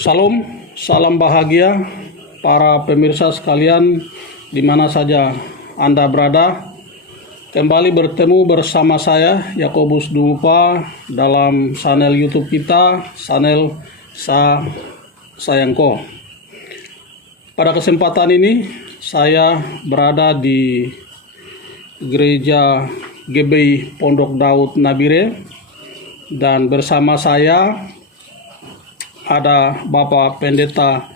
Salam, salam bahagia para pemirsa sekalian di mana saja Anda berada. Kembali bertemu bersama saya Yakobus Dumupa dalam channel YouTube kita, channel Sayangko. Pada kesempatan ini saya berada di Gereja GBI Pondok Daud Nabire dan bersama saya ada Bapak Pendeta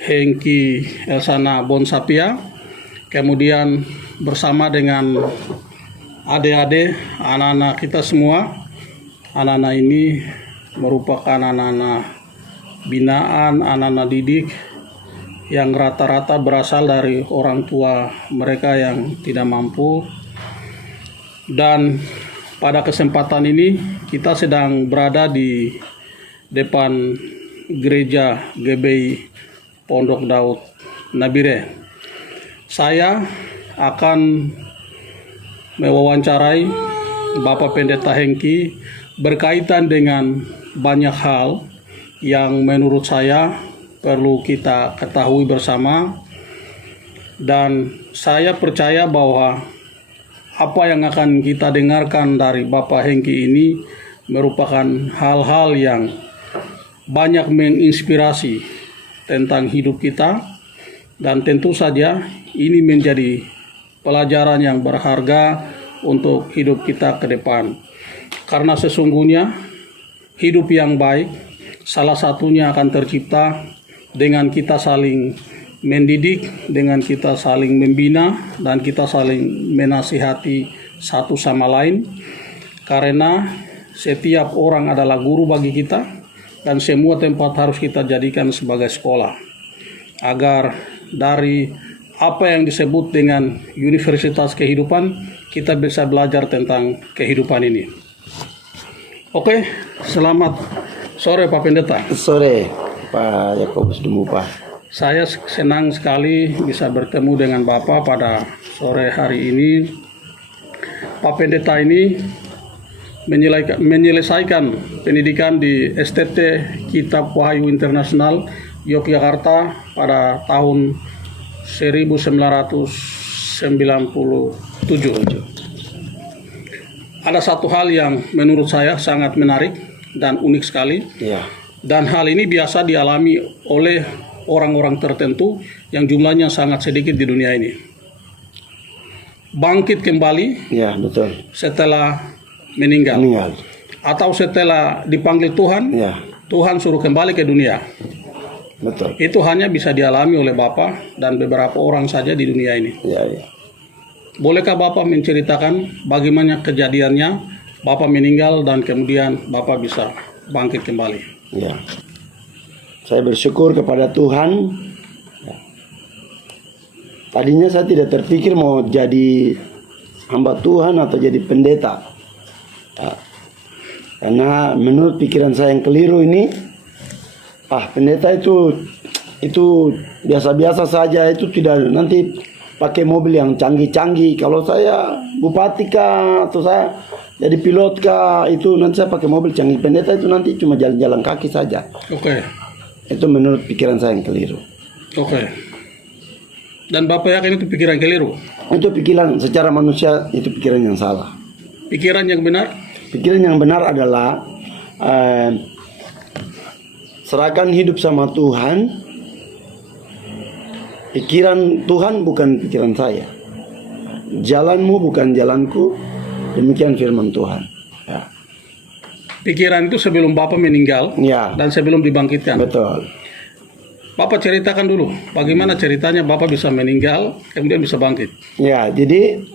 Hengki Elsana Bonsapia, kemudian bersama dengan adik-adik, anak-anak kita semua. Anak-anak ini merupakan anak-anak binaan, anak-anak didik yang rata-rata berasal dari orang tua mereka yang tidak mampu. Dan pada kesempatan ini kita sedang berada di depan Gereja GBI Pondok Daud Nabire. Saya akan mewawancarai Bapak Pendeta Hengki berkaitan dengan banyak hal yang menurut saya perlu kita ketahui bersama, dan saya percaya bahwa apa yang akan kita dengarkan dari Bapak Hengki ini merupakan hal-hal yang banyak menginspirasi tentang hidup kita, dan tentu saja ini menjadi pelajaran yang berharga untuk hidup kita ke depan. Karena sesungguhnya hidup yang baik salah satunya akan tercipta dengan kita saling mendidik, dengan kita saling membina, dan kita saling menasihati satu sama lain. Karena setiap orang adalah guru bagi kita, dan semua tempat harus kita jadikan sebagai sekolah, agar dari apa yang disebut dengan universitas kehidupan kita bisa belajar tentang kehidupan ini. Oke, selamat sore Pak Pendeta. Sore Pak Yakobus Dumupa. Saya senang sekali bisa bertemu dengan Bapak pada sore hari ini. Pak Pendeta ini menyelesaikan pendidikan di STT Kitab Wahyu Internasional Yogyakarta pada tahun 1997. Ada satu hal yang menurut saya sangat menarik dan unik sekali. Ya. Dan hal ini biasa dialami oleh orang-orang tertentu yang jumlahnya sangat sedikit di dunia ini. Bangkit kembali. Ya, betul. Setelah meninggal. Atau setelah dipanggil Tuhan, Ya. Tuhan suruh kembali ke dunia. Betul. Itu hanya bisa dialami oleh Bapak dan beberapa orang saja di dunia ini. Ya, ya. Bolehkah Bapak menceritakan bagaimana kejadiannya Bapak meninggal dan kemudian Bapak bisa bangkit kembali? Ya. Saya bersyukur kepada Tuhan. Ya. Tadinya saya tidak terpikir mau jadi hamba Tuhan atau jadi pendeta. Ya. Karena menurut pikiran saya yang keliru ini, pendeta itu biasa-biasa saja, itu tidak nanti pakai mobil yang canggih-canggih. Kalau saya bupati kah atau saya jadi pilot kah, itu nanti saya pakai mobil canggih. Pendeta itu nanti cuma jalan-jalan kaki saja. Oke. Itu menurut pikiran saya yang keliru. Oke. Dan Bapak yakin itu pikiran keliru? Itu pikiran secara manusia, itu pikiran yang salah. Pikiran yang benar? Pikiran yang benar adalah serahkan hidup sama Tuhan. Pikiran Tuhan bukan pikiran saya. Jalanmu bukan jalanku. Demikian firman Tuhan. Ya. Pikiran itu sebelum Bapak meninggal, Ya. dan sebelum dibangkitkan. Betul. Bapak ceritakan dulu bagaimana ceritanya Bapak bisa meninggal kemudian bisa bangkit. Ya, jadi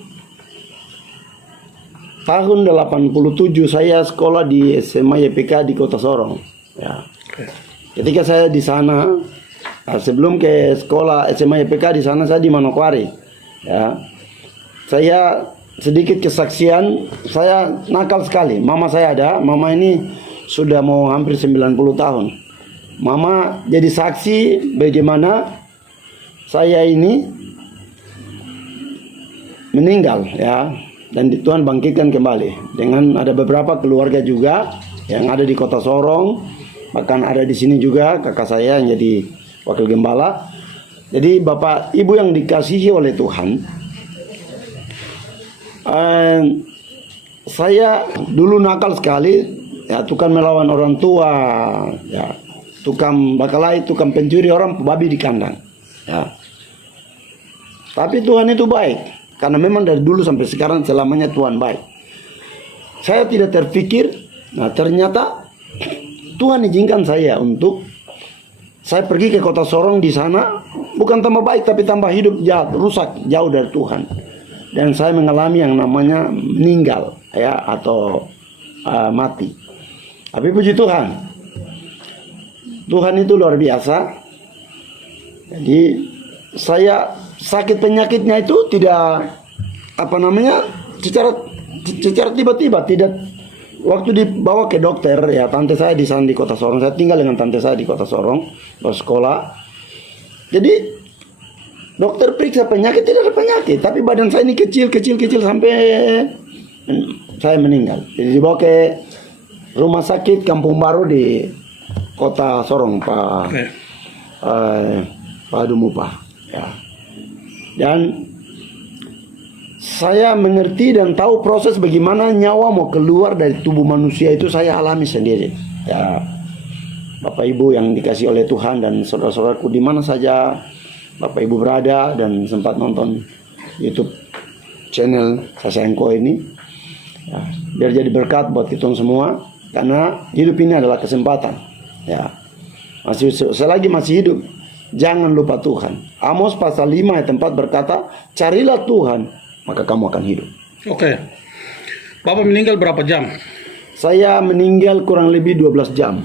tahun 87 saya sekolah di SMA YPK di Kota Sorong. Ya. Oke. Ketika saya di sana, sebelum ke sekolah SMA YPK di sana saya di Manokwari. Ya. Saya sedikit kesaksian, saya nakal sekali. Mama saya ada, mama ini sudah mau hampir 90 tahun. Mama jadi saksi bagaimana saya ini meninggal, ya. Dan Tuhan bangkitkan kembali dengan ada beberapa keluarga juga yang ada di Kota Sorong. bahkan ada di sini juga kakak saya yang jadi wakil gembala. Jadi Bapak Ibu yang dikasihi oleh Tuhan, saya dulu nakal sekali, ya, tukang melawan orang tua, ya, tukang bakalai, tukang pencuri orang, babi di kandang, ya. Tapi Tuhan itu baik, karena memang dari dulu sampai sekarang selamanya Tuhan baik. Saya tidak terpikir, nah ternyata Tuhan izinkan saya untuk saya pergi ke kota Sorong. Di sana bukan tambah baik tapi tambah hidup jahat, rusak, jauh dari Tuhan. Dan saya mengalami yang namanya meninggal, ya, atau mati. Tapi puji Tuhan, Tuhan itu luar biasa. Jadi saya sakit penyakitnya itu tidak secara tiba-tiba, tidak. Waktu dibawa ke dokter, ya, tante saya di sana di kota Sorong. Saya tinggal dengan tante saya di kota Sorong, bersekolah. Jadi dokter periksa penyakit, tidak ada penyakit, tapi badan saya ini kecil sampai saya meninggal. Jadi dibawa ke rumah sakit Kampung Baru di kota Sorong, Pak Dumupa, ya. Dan saya mengerti dan tahu proses bagaimana nyawa mau keluar dari tubuh manusia itu saya alami sendiri. Ya, Bapak Ibu yang dikasih oleh Tuhan dan saudara-saudaraku di mana saja Bapak Ibu berada dan sempat nonton YouTube channel Sasengko ini, ya, biar jadi berkat buat kita semua, karena hidup ini adalah kesempatan. Ya, selagi masih hidup, jangan lupa Tuhan. Amos pasal 5 ayat 4 berkata, carilah Tuhan, maka kamu akan hidup. Oke. Bapak meninggal berapa jam? Saya meninggal kurang lebih 12 jam.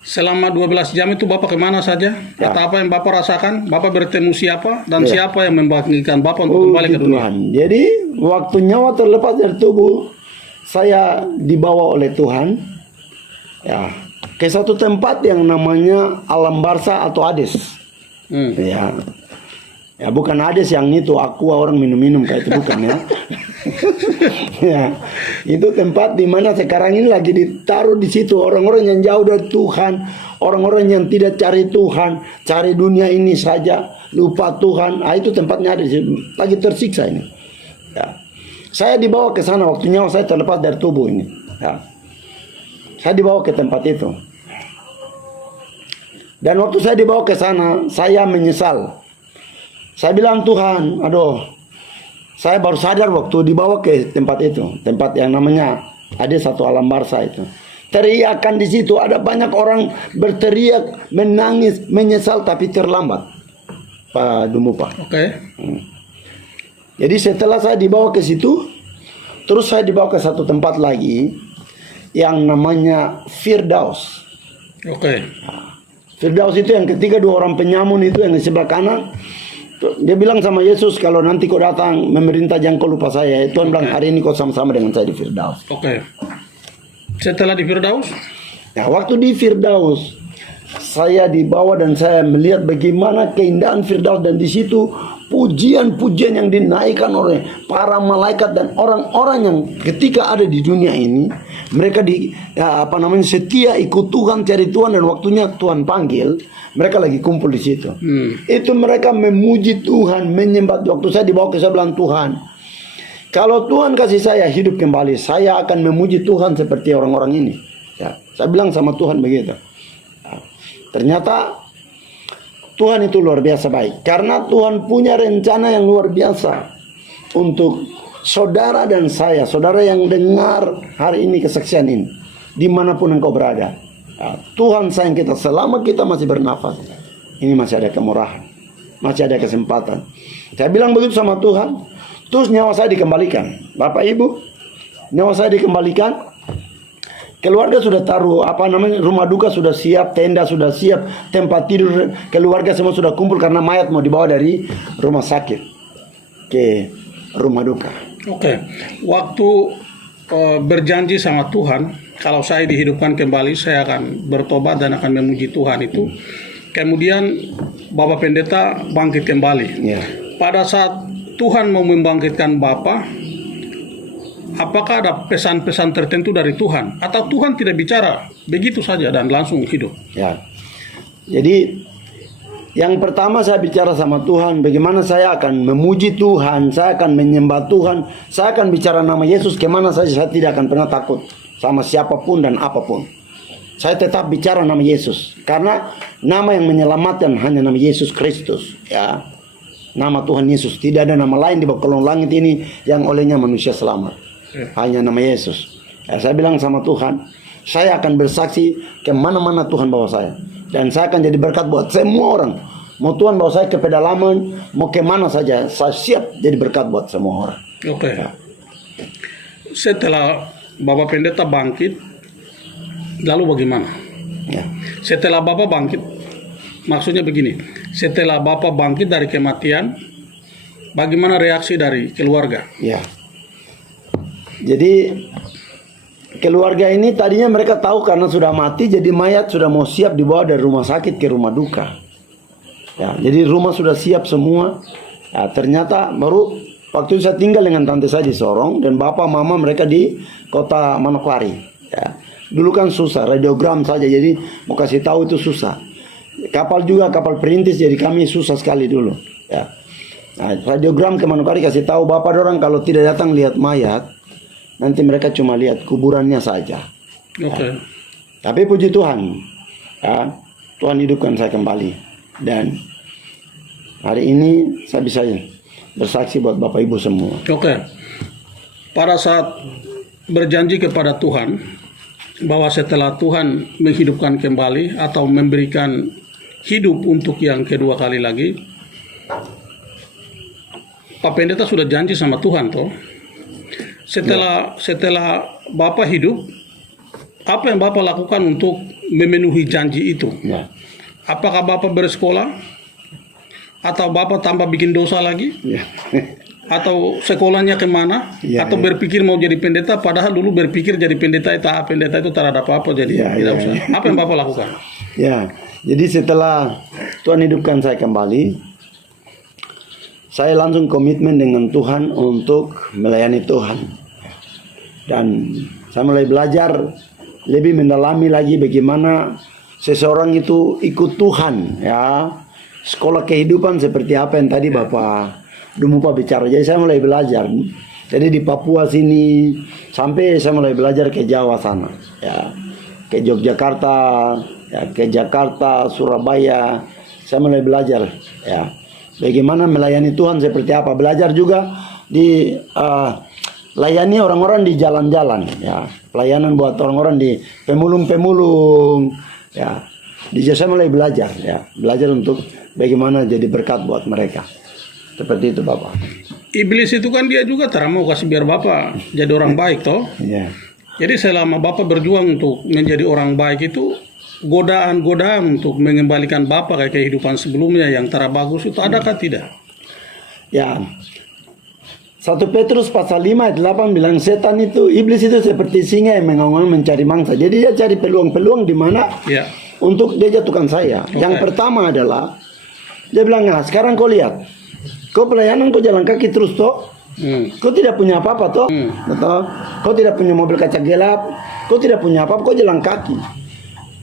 Selama 12 jam itu Bapak kemana saja? Ya. Atau apa yang Bapak rasakan? Bapak bertemu siapa? Dan Ya. siapa yang membangkitkan Bapak untuk kembali ke dunia? Tuhan. Jadi waktu nyawa terlepas dari tubuh, saya dibawa oleh Tuhan, ya, ke satu tempat yang namanya Alam Barsa atau Hades. Ya. Ya, bukan Hades yang itu aqua orang minum-minum kayak itu, bukan, ya. Ya, itu tempat di mana sekarang ini lagi ditaruh di situ orang-orang yang jauh dari Tuhan, orang-orang yang tidak cari Tuhan, cari dunia ini saja, lupa Tuhan. Ah, itu tempatnya ada, lagi tersiksa ini. Ya. Saya dibawa ke sana waktu nyawa saya terlepas dari tubuh ini. Ya. Saya dibawa ke tempat itu. Dan waktu saya dibawa ke sana, saya menyesal. Saya bilang, Tuhan, aduh, saya baru sadar waktu dibawa ke tempat itu, tempat yang namanya ada satu Alam Barsa itu. Teriakan di situ, ada banyak orang berteriak, menangis, menyesal, tapi terlambat, Pak Dumupa. Oke. Jadi setelah saya dibawa ke situ, terus saya dibawa ke satu tempat lagi yang namanya Firdaus. Oke. Firdaus itu yang ketiga dua orang penyamun itu yang di sebelah kanan. Dia bilang sama Yesus, kalau nanti kau datang memerintah jangan kau lupa saya. Tuhan bilang, hari ini kau sama-sama dengan saya di Firdaus. Oke. Setelah di Firdaus? Ya, waktu di Firdaus, saya dibawa dan saya melihat bagaimana keindahan Firdaus, dan di situ pujian-pujian yang dinaikkan oleh para malaikat dan orang-orang yang ketika ada di dunia ini, mereka setia ikut Tuhan, cari Tuhan, dan waktunya Tuhan panggil, mereka lagi kumpul di situ. Itu mereka memuji Tuhan, menyembah. Waktu saya dibawa ke sebelah Tuhan, kalau Tuhan kasih saya hidup kembali, saya akan memuji Tuhan seperti orang-orang ini. Ya, saya bilang sama Tuhan begitu. Ya, ternyata Tuhan itu luar biasa baik, karena Tuhan punya rencana yang luar biasa untuk saudara dan saya, saudara yang dengar hari ini kesaksian ini, dimanapun engkau berada. Ya, Tuhan sayang kita selama kita masih bernafas. Ini masih ada kemurahan, masih ada kesempatan. Saya bilang begitu sama Tuhan. Terus nyawa saya dikembalikan. Bapak Ibu, nyawa saya dikembalikan. Keluarga sudah taruh rumah duka sudah siap, tenda sudah siap, tempat tidur keluarga semua sudah kumpul karena mayat mau dibawa dari rumah sakit ke rumah duka. Oke. Waktu berjanji sama Tuhan, kalau saya dihidupkan kembali, saya akan bertobat dan akan memuji Tuhan itu. Kemudian Bapak Pendeta bangkit kembali. Ya. Pada saat Tuhan mau membangkitkan Bapak, apakah ada pesan-pesan tertentu dari Tuhan atau Tuhan tidak bicara begitu saja dan langsung hidup? Ya. Jadi yang pertama saya bicara sama Tuhan, bagaimana saya akan memuji Tuhan, saya akan menyembah Tuhan, saya akan bicara nama Yesus kemana saja, saya tidak akan pernah takut sama siapapun dan apapun. Saya tetap bicara nama Yesus, karena nama yang menyelamatkan hanya nama Yesus Kristus. Ya, nama Tuhan Yesus, tidak ada nama lain di bawah kolong langit ini yang olehnya manusia selamat. Hanya nama Yesus. Ya, saya bilang sama Tuhan, saya akan bersaksi kemana-mana Tuhan bawa saya. Dan saya akan jadi berkat buat semua orang. Mau Tuhan bawa saya ke pedalaman, mau kemana saja, saya siap jadi berkat buat semua orang. Oke. Ya. Setelah Bapak Pendeta bangkit, lalu bagaimana? Ya. Setelah Bapak bangkit, maksudnya begini, setelah Bapak bangkit dari kematian, bagaimana reaksi dari keluarga? Ya. Jadi keluarga ini tadinya mereka tahu karena sudah mati, jadi mayat sudah mau siap dibawa dari rumah sakit ke rumah duka. Ya, jadi rumah sudah siap semua. Ya, ternyata baru waktu itu saya tinggal dengan tante saya di Sorong dan bapak mama mereka di kota Manokwari. Ya, dulu kan susah, radiogram saja, jadi mau kasih tahu itu susah. Kapal juga kapal perintis, jadi kami susah sekali dulu. Ya, nah, radiogram ke Manokwari kasih tahu bapak orang kalau tidak datang lihat mayat, nanti mereka cuma lihat kuburannya saja. Oke. Ya. Tapi puji Tuhan, ya, Tuhan hidupkan saya kembali. Dan hari ini saya bisa bersaksi buat Bapak Ibu semua. Oke. Pada saat berjanji kepada Tuhan bahwa setelah Tuhan menghidupkan kembali atau memberikan hidup untuk yang kedua kali lagi, Pak Pendeta sudah janji sama Tuhan toh. Setelah Bapak hidup, apa yang Bapak lakukan untuk memenuhi janji itu? Ya. Apakah Bapak bersekolah? Atau Bapak tambah bikin dosa lagi? Ya. Atau sekolahnya kemana? Ya, atau ya. berpikir mau jadi pendeta, padahal dulu berpikir jadi pendeta itu tak ada apa-apa, jadi Ya, tidak ya, usah. ya. Apa yang Bapak lakukan? Ya, jadi setelah Tuhan hidupkan saya kembali, saya langsung komitmen dengan Tuhan untuk melayani Tuhan. Dan saya mulai belajar lebih mendalami lagi bagaimana seseorang itu ikut Tuhan, ya. Sekolah kehidupan seperti apa yang tadi Bapak Dumupa bicara. Jadi saya mulai belajar. Jadi di Papua sini sampai saya mulai belajar ke Jawa sana, ya. Ke Yogyakarta, ya, ke Jakarta, Surabaya. Saya mulai belajar, ya. Bagaimana melayani Tuhan seperti apa. Belajar juga di layani orang-orang di jalan-jalan, ya. Pelayanan buat orang-orang di pemulung-pemulung, ya. Di saya mulai belajar, ya. Belajar untuk bagaimana jadi berkat buat mereka. Seperti itu Bapak. Iblis itu kan dia juga tak mau kasih biar Bapak jadi orang baik toh. Ya. Jadi selama Bapak berjuang untuk menjadi orang baik itu, godaan-godaan untuk mengembalikan Bapak kayak kehidupan sebelumnya yang tak bagus itu adakah tidak? Ya. 1 Petrus pasal 5 ayat 8 bilang setan itu, iblis itu seperti singa yang mengaum mencari mangsa. Jadi dia cari peluang-peluang di mana Ya. untuk dia jatuhkan saya. Okay. Yang pertama adalah dia bilang, nah sekarang kau lihat, kau pelayanan kau jalan kaki terus toh, kau tidak punya apa-apa toh, betul? Kau tidak punya mobil kaca gelap, kau tidak punya apa-apa, kau jalan kaki,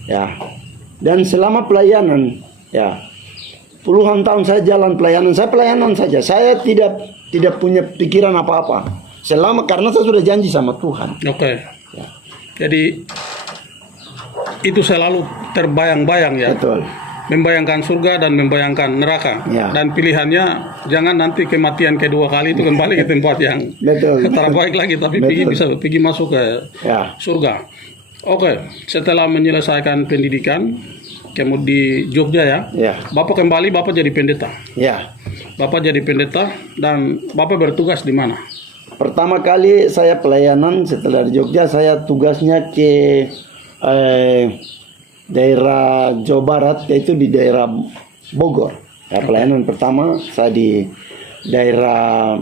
ya. Dan selama pelayanan, ya, puluhan tahun saya jalan pelayanan, saya pelayanan saja, saya tidak punya pikiran apa-apa. Selama karena saya sudah janji sama Tuhan. Oke. Ya. Jadi itu selalu terbayang-bayang ya. Betul. Membayangkan surga dan membayangkan neraka. Ya. Dan pilihannya jangan nanti kematian kedua kali itu kembali ke tempat yang Betul. terbaik lagi, tapi pergi masuk ke Ya. surga. Oke, setelah menyelesaikan pendidikan, kemudian di Jogja ya, Ya. Bapak kembali, Bapak jadi pendeta. Ya. Bapak jadi pendeta dan Bapak bertugas di mana? Pertama kali saya pelayanan setelah di Jogja, saya tugasnya ke daerah Jawa Barat, yaitu di daerah Bogor. Ya, pelayanan pertama saya di daerah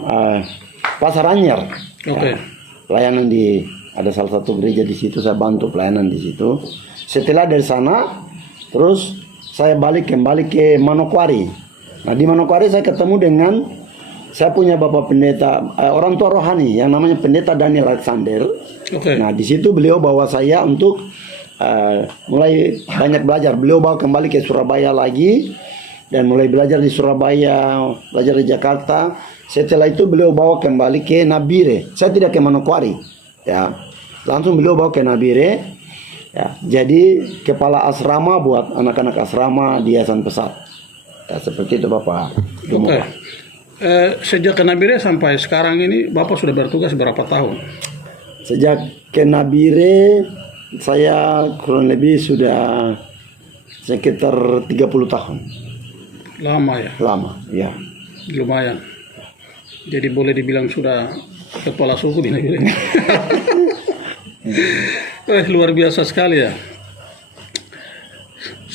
Pasar Anyar. Oke. Ya, pelayanan di ada salah satu gereja di situ, saya bantu pelayanan di situ. Setelah dari sana, terus saya kembali ke Manokwari. Nah, di Manokwari saya ketemu dengan saya punya bapak pendeta, orang tua rohani yang namanya pendeta Daniel Alexander. Oke. Nah, di situ beliau bawa saya untuk mulai banyak belajar. Beliau bawa kembali ke Surabaya lagi dan mulai belajar di Surabaya, belajar di Jakarta. Setelah itu beliau bawa kembali ke Nabire. Saya tidak ke Manokwari, ya. Langsung beliau bawa ke Nabire. Ya, jadi kepala asrama buat anak-anak asrama di Yayasan Pesat. Ya, seperti itu Bapak. Oke. Sejak ke Nabire sampai sekarang ini Bapak sudah bertugas berapa tahun? Sejak ke Nabire saya kurang lebih sudah sekitar 30 tahun. Lama ya? Lama, ya. Lumayan. Jadi boleh dibilang sudah kepala suku di Nabire. Luar biasa sekali ya.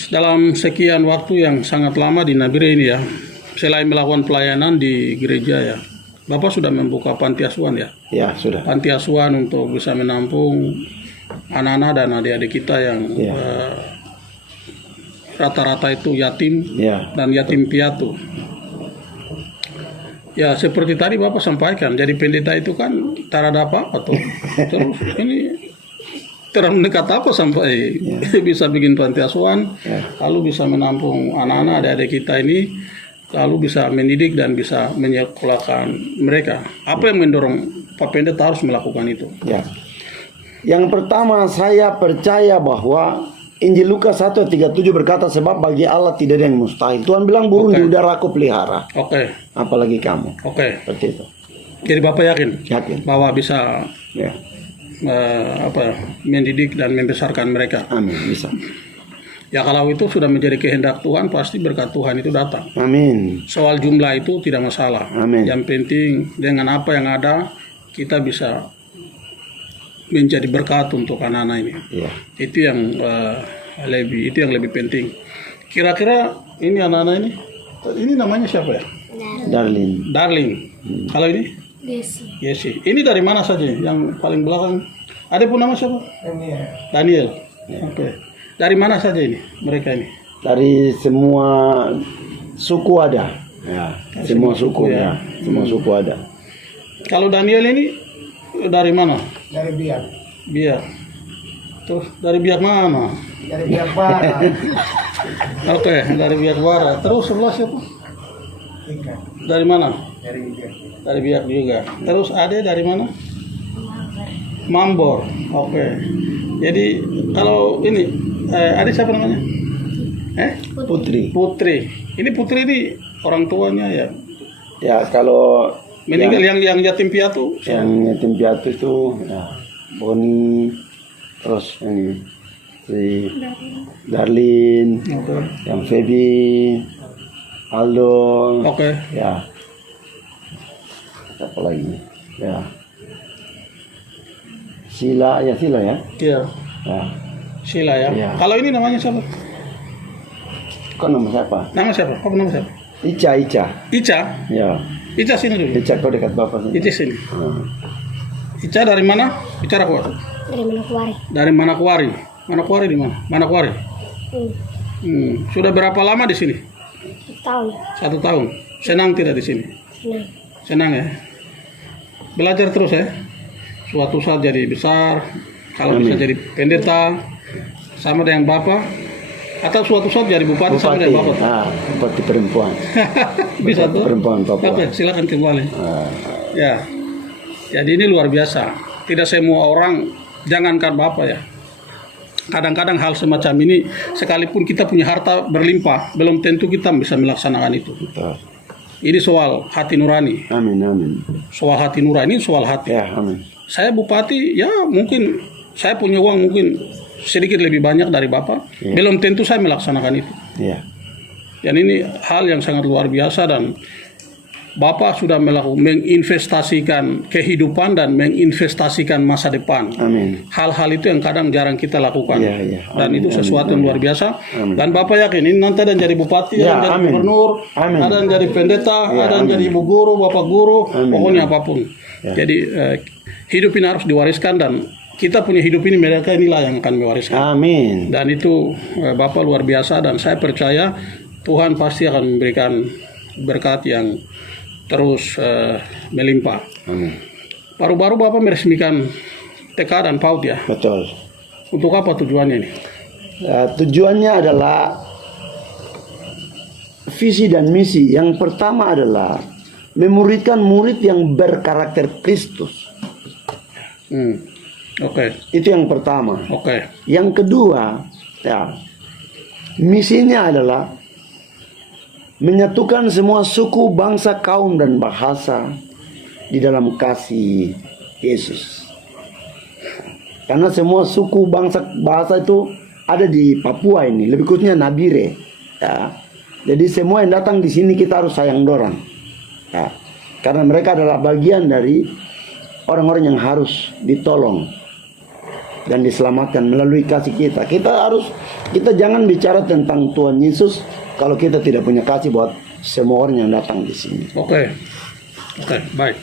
Dalam sekian waktu yang sangat lama di Nabire ini ya, selain melakukan pelayanan di gereja ya, Bapak sudah membuka panti asuhan ya? Ya, sudah. Panti asuhan untuk bisa menampung anak-anak dan adik-adik kita yang Ya. Rata-rata itu yatim Ya. dan yatim piatu. Ya seperti tadi Bapak sampaikan, jadi pendeta itu kan tak ada apa-apa tuh. Terus ini terlalu dekat apa sampai bisa bikin panti asuhan, lalu bisa menampung anak-anak adik-adik kita ini, lalu bisa mendidik dan bisa menyekolahkan mereka. Apa yang mendorong Pak Pendeta harus melakukan itu? Ya. Yang pertama saya percaya bahwa Injil Lukas 1:37 berkata sebab bagi Allah tidak ada yang mustahil. Tuhan bilang burung di udara aku pelihara. Oke. Apalagi kamu. Oke. Seperti itu. Jadi Bapak yakin? Yakin. Bahwa bisa Ya. mendidik dan membesarkan mereka. Amin. Bisa. Ya kalau itu sudah menjadi kehendak Tuhan, pasti berkat Tuhan itu datang. Amin. Soal jumlah itu tidak masalah. Amin. Yang penting dengan apa yang ada kita bisa menjadi berkat untuk anak-anak ini. Ya. Itu yang lebih penting. Kira-kira ini anak-anak ini namanya siapa ya? Darling. Darling. Kalau ini? Yesi. Ini dari mana saja? Yang paling belakang. Ada pun nama siapa? Daniel. Oke. Dari mana saja ini? Mereka ini? Dari semua suku ada. Ya. Semua suku ya. Semua suku ada. Kalau Daniel ini dari mana? Dari Biak. Biak. Terus dari Biak mana? Dari Biak Barat. Oke, dari Biak Barat. Terus sebelah siapa? Ika. Dari mana? Dari Biak. Dari Biak juga. Terus Ade dari mana? Mambor. Oke. Jadi kalau ini Ade siapa namanya? Putri. Putri. Ini Putri ini orang tuanya ya. Ya, kalau Meninggal yang yatim piatu. yang yatim piatu itu ya, Boni, terus ini si Darlin, Oke. yang Feby, Aldo, Oke. ya, apa lagi? Ya, Sila ya, Iya. ya. Sila ya. Iya. Kalau ini namanya siapa? Kok nama siapa? Nama siapa? Apa nama siapa? Ica, Ica. ya, Ica sini dulu. Ica kau dekat bapak sini. Ica sini. Hmm. Ica dari mana? Bicara kuat. Dari Manokwari. Dari Manokwari. Manokwari di mana? Manokwari. Sudah berapa lama di sini? Tahun. 1 tahun. Senang tidak di sini? Senang. Senang ya. Belajar terus ya. Suatu saat jadi besar. Kalau bisa jadi pendeta sama dengan Bapak. Atau suatu saat jadi bupati sama dengan Bapak. Bupati perempuan. Bisa tuh. Perempuan Papua. Oke, silakan kembali. Ya. Jadi ini luar biasa. Tidak semua orang, jangankan Bapak ya. Kadang-kadang hal semacam ini, sekalipun kita punya harta berlimpah, belum tentu kita bisa melaksanakan itu. Betul. Ini soal hati nurani. Amin, amin. Soal hati nurani, soal hati. Ya, amin. Saya bupati, ya mungkin saya punya uang mungkin sedikit lebih banyak dari Bapak. Belum tentu saya melaksanakan itu. Ya. Dan ini hal yang sangat luar biasa dan Bapak sudah menginvestasikan kehidupan dan menginvestasikan masa depan. Amin. Hal-hal itu yang kadang jarang kita lakukan. Iya, iya. Dan Amin, itu sesuatu yang luar biasa. Amin. Dan Bapak yakin ini nanti ada yang jadi bupati, Ya, ada yang jadi amin. gubernur, Amin. ada yang jadi pendeta, Ya, ada yang amin. jadi ibu guru, bapak guru, Amin. pokoknya apapun. Ya. Jadi hidup ini harus diwariskan dan kita punya hidup ini, mereka inilah yang akan mewariskan. Amin. Dan itu Bapak luar biasa dan saya percaya Tuhan pasti akan memberikan berkat yang terus melimpah. Amin. Baru-baru Bapak meresmikan TK dan PAUD ya. Betul. Untuk apa tujuannya ini? Tujuannya adalah visi dan misi. Yang pertama adalah memuridkan murid yang berkarakter Kristus. Oke. Itu yang pertama. Oke. Yang kedua, ya, misinya adalah menyatukan semua suku, bangsa, kaum, dan bahasa di dalam kasih Yesus. Karena semua suku, bangsa, bahasa itu ada di Papua ini, lebih khususnya Nabire. Ya. Jadi semua yang datang di sini kita harus sayang dorang. Ya. Karena mereka adalah bagian dari orang-orang yang harus ditolong dan diselamatkan melalui kasih kita. Kita jangan bicara tentang Tuhan Yesus kalau kita tidak punya kasih buat semua orang yang datang di sini. Oke, baik.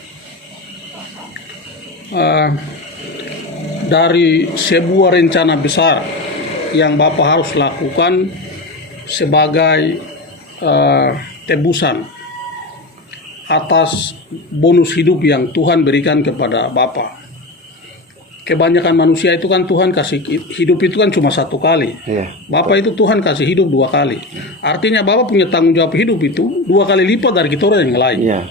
Dari sebuah rencana besar yang Bapak harus lakukan sebagai tebusan atas bonus hidup yang Tuhan berikan kepada Bapak. Kebanyakan manusia itu kan Tuhan kasih hidup itu kan cuma satu kali. Ya. Bapak itu Tuhan kasih hidup 2 kali. Artinya Bapak punya tanggung jawab hidup itu 2 kali lipat dari kita orang yang lain. Ya.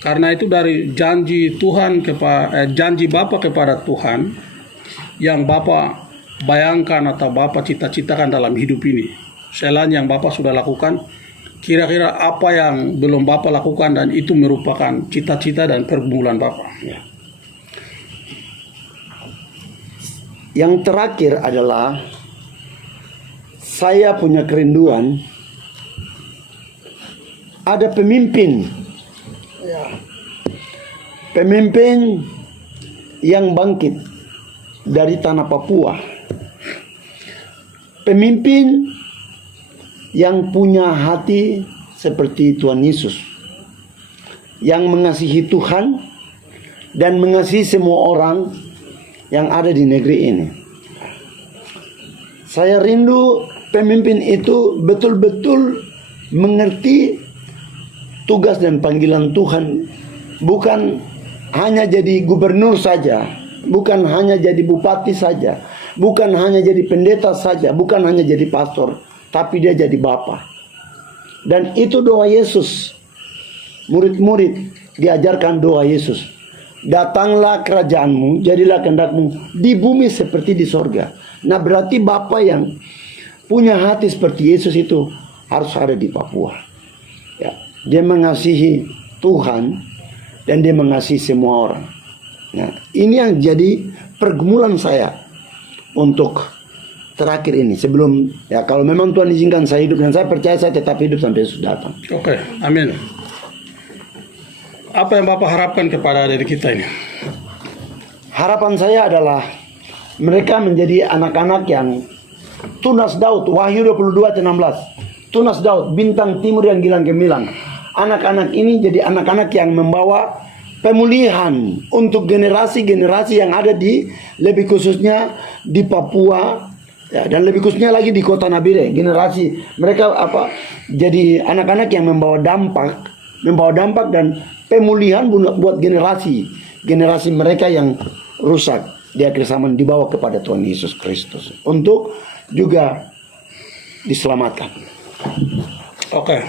Karena itu dari janji Tuhan janji Bapak kepada Tuhan yang Bapak bayangkan atau Bapak cita-citakan dalam hidup ini. Selain yang Bapak sudah lakukan, kira-kira apa yang belum Bapak lakukan dan itu merupakan cita-cita dan pergumulan Bapak. Ya. Yang terakhir adalah saya punya kerinduan ada pemimpin. Pemimpin yang bangkit dari tanah Papua. Pemimpin yang punya hati seperti Tuhan Yesus. Yang mengasihi Tuhan dan mengasihi semua orang yang ada di negeri ini. Saya rindu pemimpin itu betul-betul mengerti tugas dan panggilan Tuhan. Bukan hanya jadi gubernur saja, bukan hanya jadi bupati saja, bukan hanya jadi pendeta saja, bukan hanya jadi pastor, tapi dia jadi bapa. Dan itu doa Yesus. Murid-murid diajarkan doa Yesus. Datanglah kerajaanmu, jadilah kehendakmu di bumi seperti di sorga. Nah berarti Bapa yang punya hati seperti Yesus itu harus ada di Papua. Ya, dia mengasihi Tuhan dan dia mengasihi semua orang. Nah ini yang jadi pergumulan saya untuk terakhir ini. Sebelum ya kalau memang Tuhan izinkan saya hidup dan saya percaya saya tetap hidup sampai Yesus datang. Oke, amin. Apa yang Bapak harapkan kepada diri kita ini? Harapan saya adalah mereka menjadi anak-anak yang tunas Daud, Wahyu 22:16. Tunas Daud, bintang timur yang gilang gemilang. Anak-anak ini jadi anak-anak yang membawa pemulihan untuk generasi-generasi yang ada di, lebih khususnya di Papua ya, dan lebih khususnya lagi di kota Nabire. Generasi mereka jadi anak-anak yang membawa dampak dan pemulihan buat generasi mereka yang rusak di akhir zaman dibawa kepada Tuhan Yesus Kristus untuk juga diselamatkan. Oke,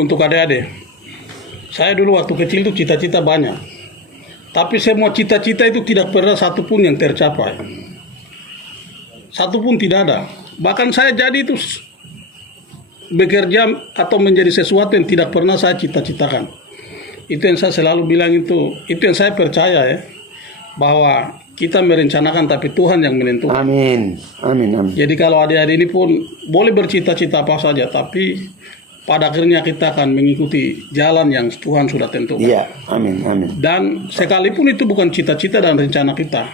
untuk adik-adik, saya dulu waktu kecil itu cita-cita banyak, tapi semua cita-cita itu tidak pernah satupun yang tercapai, satupun tidak ada. Bahkan saya jadi itu bekerja atau menjadi sesuatu yang tidak pernah saya cita-citakan. Itu yang saya selalu bilang itu yang saya percaya ya, bahwa kita merencanakan tapi Tuhan yang menentukan. Amin. Amin. Amin. Jadi kalau adik-adik ini pun boleh bercita-cita apa saja, tapi pada akhirnya kita akan mengikuti jalan yang Tuhan sudah tentukan. Iya. Amin. Amin. Dan sekalipun itu bukan cita-cita dan rencana kita,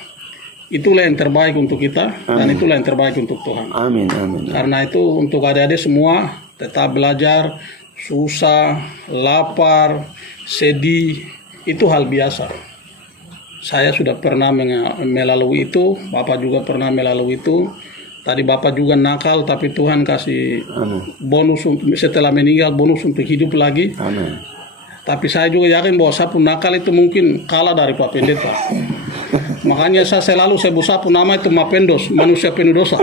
itulah yang terbaik untuk kita. Amin. Dan itulah yang terbaik untuk Tuhan. Amin. Amin. Karena itu untuk adik-adik semua tetap belajar, susah, lapar, sedih, itu hal biasa. Saya sudah pernah melalui itu, Bapak juga pernah melalui itu. Tadi Bapak juga nakal, tapi Tuhan kasih bonus setelah meninggal, bonus untuk hidup lagi. Amin. Tapi saya juga yakin bahwa sapu nakal itu mungkin kalah dari Pak Pendeta. Makanya saya selalu sebut sapu nama itu Mapendos, manusia penuh dosa.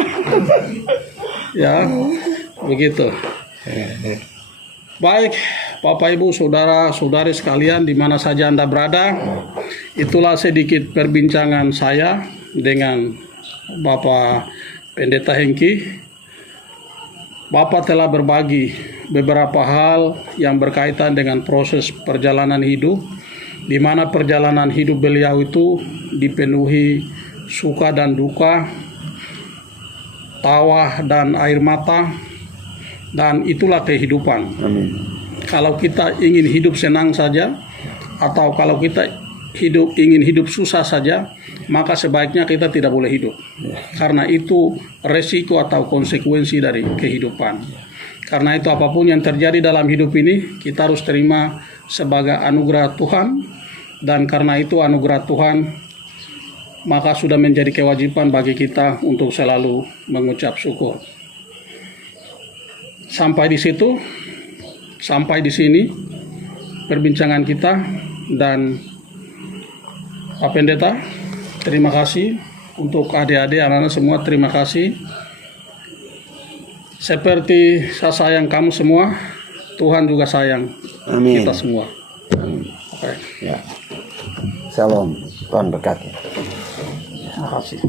Ya, begitu. Baik, Bapak Ibu, saudara-saudari sekalian di mana saja Anda berada, itulah sedikit perbincangan saya dengan Bapak Pendeta Hengki. Bapak telah berbagi beberapa hal yang berkaitan dengan proses perjalanan hidup, di mana perjalanan hidup beliau itu dipenuhi suka dan duka, tawa dan air mata, dan itulah kehidupan. Amin. Kalau kita ingin hidup senang saja, atau kalau kita ingin hidup susah saja, maka sebaiknya kita tidak boleh hidup. Karena itu resiko atau konsekuensi dari kehidupan. Karena itu apapun yang terjadi dalam hidup ini, kita harus terima sebagai anugerah Tuhan. Dan karena itu anugerah Tuhan, maka sudah menjadi kewajiban bagi kita untuk selalu mengucap syukur. Sampai di sini perbincangan kita, dan Pak Pendeta, terima kasih. Untuk adik-adik, anak-anak semua, terima kasih. Seperti saya sayang kamu semua, Tuhan juga sayang Amin. kita semua. Amin. Oke. Ya. Shalom. Tuhan berkati. Terima kasih.